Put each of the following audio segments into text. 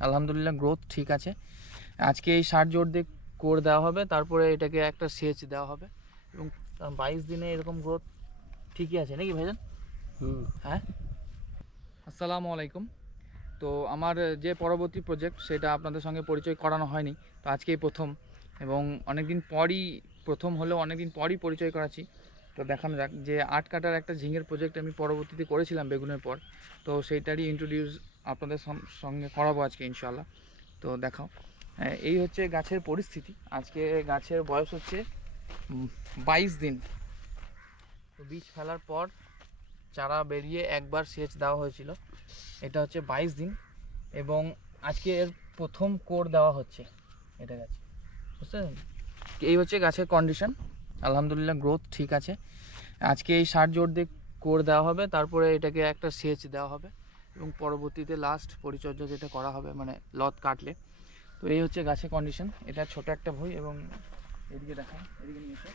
আলহামদুলিল্লাহ গ্রোথ ঠিক আছে। আজকে এই সার জোর দিয়ে করে দেওয়া হবে তারপরে এটাকে একটা সেচ দেওয়া হবে। এবং বাইশ দিনে এরকম গ্রোথ ঠিকই আছে নাকি ভাইজান? হ্যাঁ? আসসালামু আলাইকুম। তো আমার যে পরবর্তী প্রজেক্ট সেটা আপনাদের সঙ্গে পরিচয় করানো হয়নি তো আজকেই প্রথম। এবং অনেক দিন পরই প্রথম হলেও অনেক দিন পরই পরিচয় করাচ্ছি। তো দেখানো যাক যে আট কাটার একটা ঝিঙের প্রজেক্ট আমি পরবর্তীতে করেছিলাম বেগুনের পর। তো সেইটারই ইন্ট্রোডিউস আপনাদের সঙ্গে করাবো আজকে ইনশাল্লাহ তো দেখাও। হ্যাঁ, এই হচ্ছে গাছের পরিস্থিতি। আজকে গাছের বয়স হচ্ছে বাইশ দিন। তো বীজ ফেলার পর চারা বেরিয়ে একবার সেচ দেওয়া হয়েছিল। এটা হচ্ছে বাইশ দিন এবং আজকে এর প্রথম কোর দেওয়া হচ্ছে এটা গাছে। বুঝতে পারলেন? এই হচ্ছে গাছের কন্ডিশন আলহামদুলিল্লাহ গ্রোথ ঠিক আছে। আজকে এই সার জোর দিয়ে কোর দেওয়া হবে তারপরে এটাকে একটা সেচ দেওয়া হবে এবং পরবর্তীতে লাস্ট পরিচর্যা যেটা করা হবে মানে লত কাটলে। তো এই হচ্ছে গাছের কন্ডিশন এটা ছোট একটা ভই এবং এদিকে দেখান এদিকে নিয়ে এসো।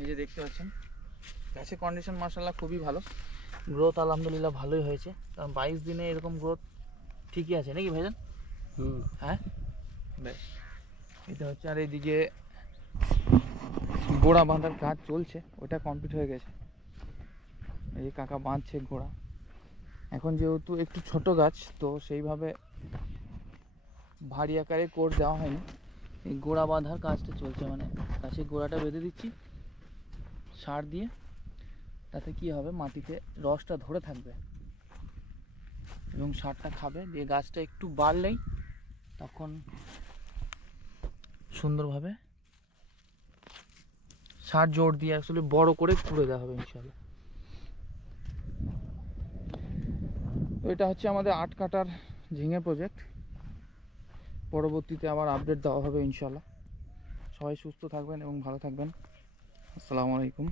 এই যে দেখতে পাচ্ছেন গাছের কন্ডিশন মার্শাল্লাহ খুবই ভালো। গ্রোথ আলহামদুলিল্লাহ ভালোই হয়েছে। কারণ বাইশ দিনে এরকম গ্রোথ ঠিকই আছে নাকি ভাইজান? হুম। হ্যাঁ? এটা হচ্ছে আর এইদিকে গোড়া বাঁধার কাজ চলছে, ওটা কমপ্লিট হয়ে গেছে। এই যে কাকা বাঁধছে গোড়া এখন যেহেতু একটু ছোট গাছ, তো সেইভাবে ভারী আকারে কোর দেওয়া হয়নি। এই গোড়া বাঁধার কাজটা চলছে মানে গাছের গোড়াটা বেঁধে দিচ্ছি, সার দিয়ে। তাতে কি হবে, মাটিতে রসটা ধরে থাকবে। এবং সারটা খাবে। দিয়ে গাছটা একটু বাড়লেই তখন সুন্দরভাবে সার জোর দিয়ে আসলে বড় করে কুড়ে দেওয়া হবে ইনশাল্লাহ এটা হচ্ছে আমাদের আট কাটার ঝিঙে প্রজেক্ট পরবর্তীতে আবার আপডেট দেওয়া হবে ইনশাল্লাহ সবাই সুস্থ থাকবেন এবং ভালো থাকবেন। আসসালামু আলাইকুম।